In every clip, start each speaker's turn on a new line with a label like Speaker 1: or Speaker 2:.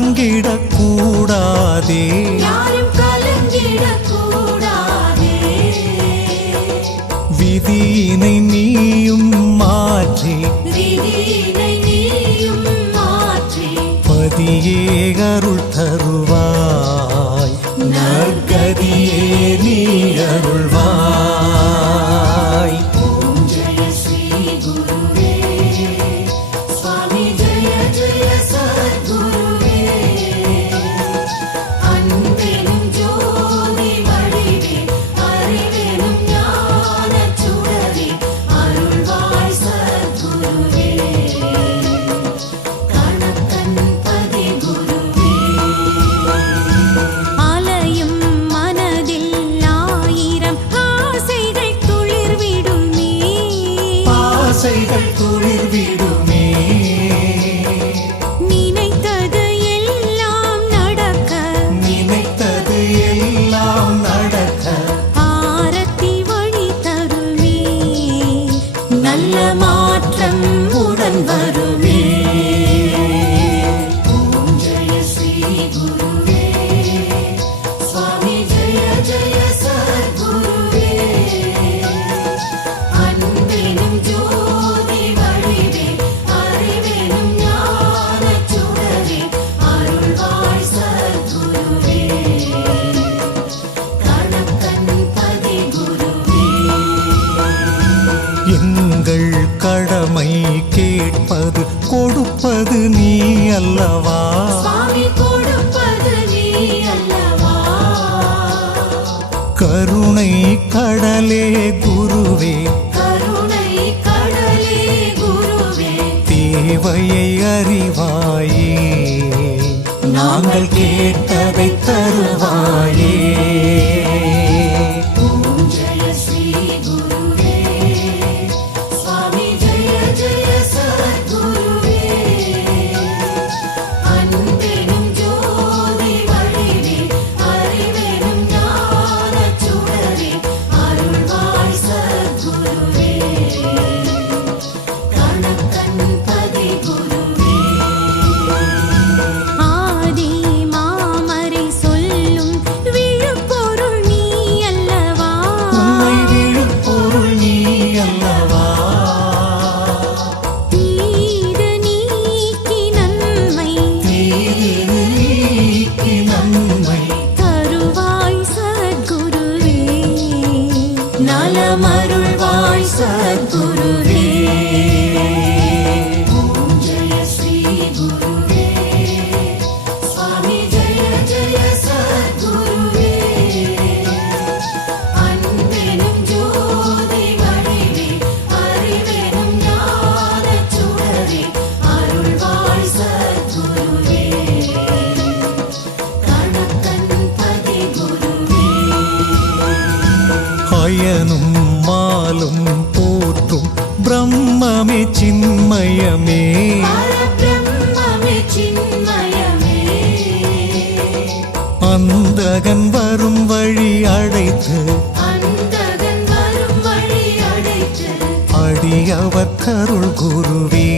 Speaker 1: கலங்கிடக்கூடாதே ஆசைகள்
Speaker 2: துளிர் விடும் கருணை கடலே குருவே.
Speaker 1: கருணை கடலே குருவே.
Speaker 2: தேவையை அறிவாயே. நாங்கள் கேட்டதை தருவாயே.
Speaker 1: ஞானமருள்வாய் சர அயனும் மாலும் போற்றும் பிரம்மமே சின்மயமே. அந்தகன் வரும் வழி அழைத்து அடியவர் கருள் குருவே.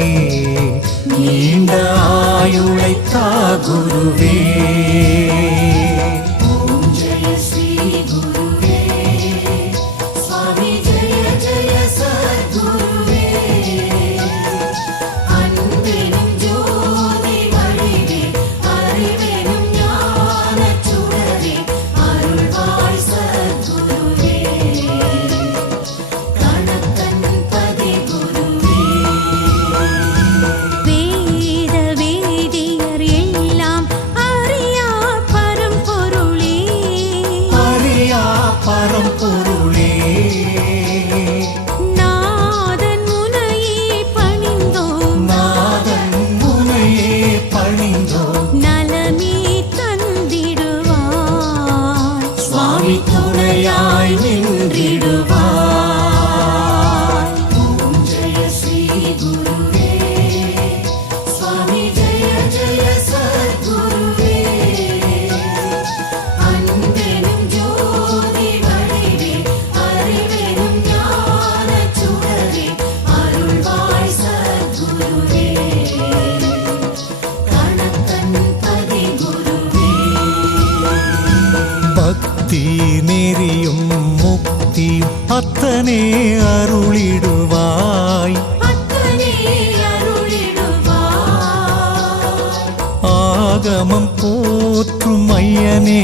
Speaker 1: நீண்ட ஆயுளைத்தா குருவே.
Speaker 2: ஆகமம் போற்றும் ஐயனே.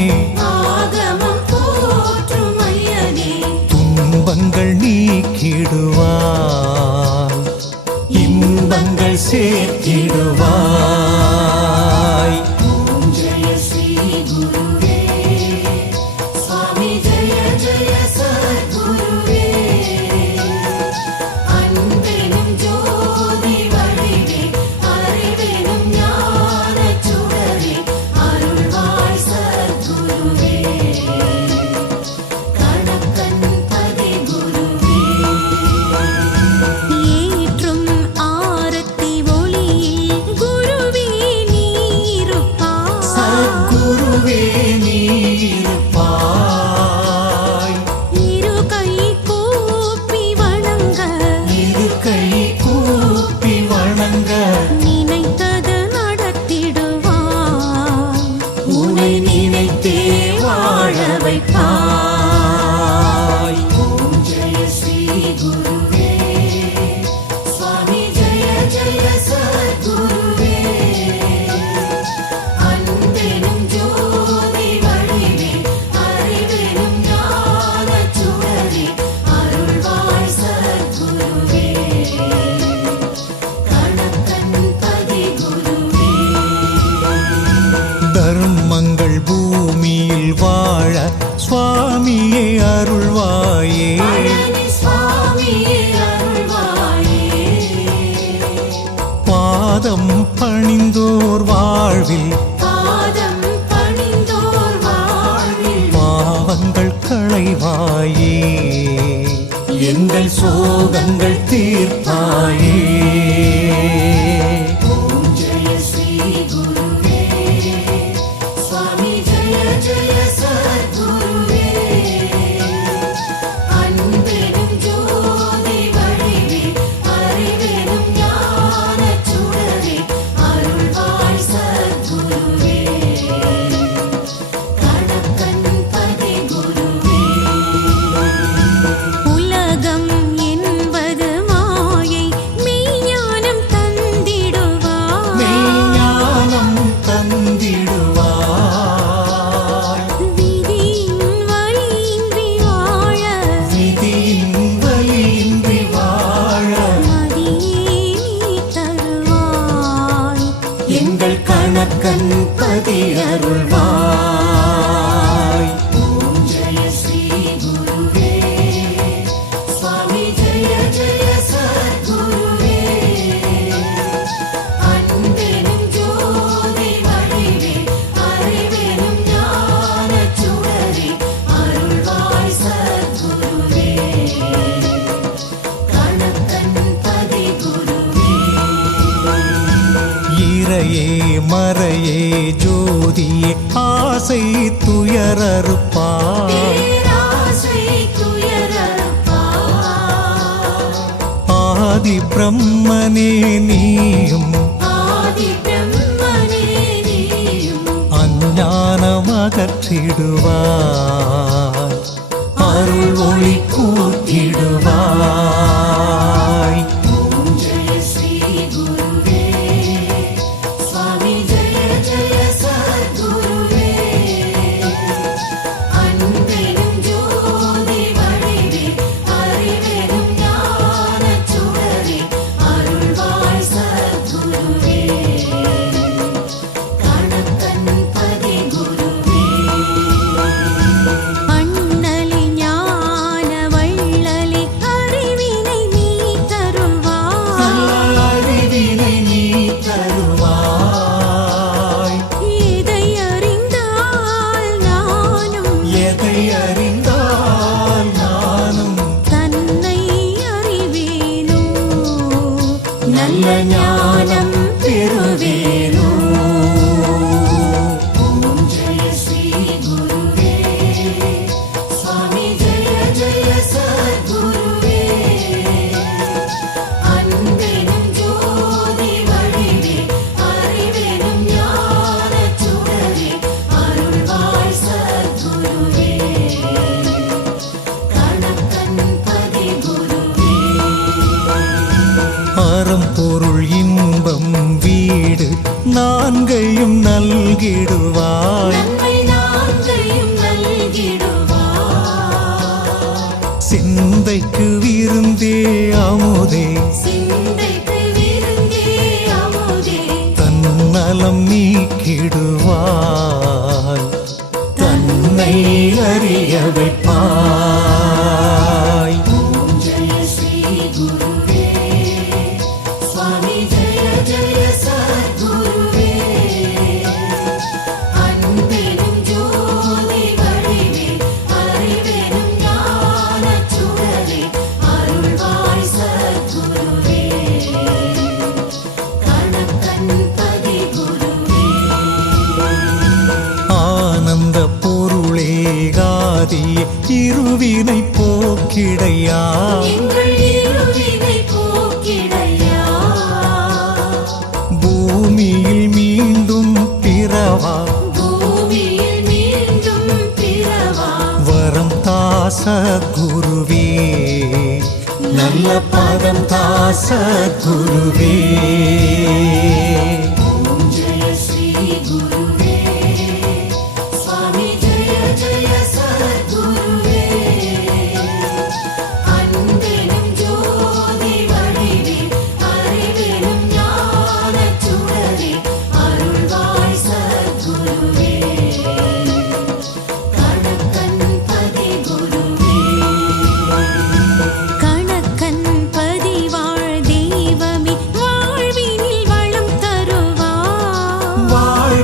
Speaker 1: ไห
Speaker 2: ม மறையே ஜோதியே ஆசை
Speaker 1: துயரறுப்பா.
Speaker 2: ஆதி பிரம்மனே நீயும் அஞ்ஞானமகற்றிடுவார் அருள் ஒளி கூட்டிடுவார் நம்மை அறிய வைப்பார் இருவினை போக்கிடையா? பூமியில் மீண்டும் பிறவா? வரம் தாச குருவே. நல்ல பதம் தாச குருவே.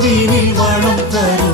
Speaker 3: ஆதியினில் வளம்
Speaker 2: தரும்.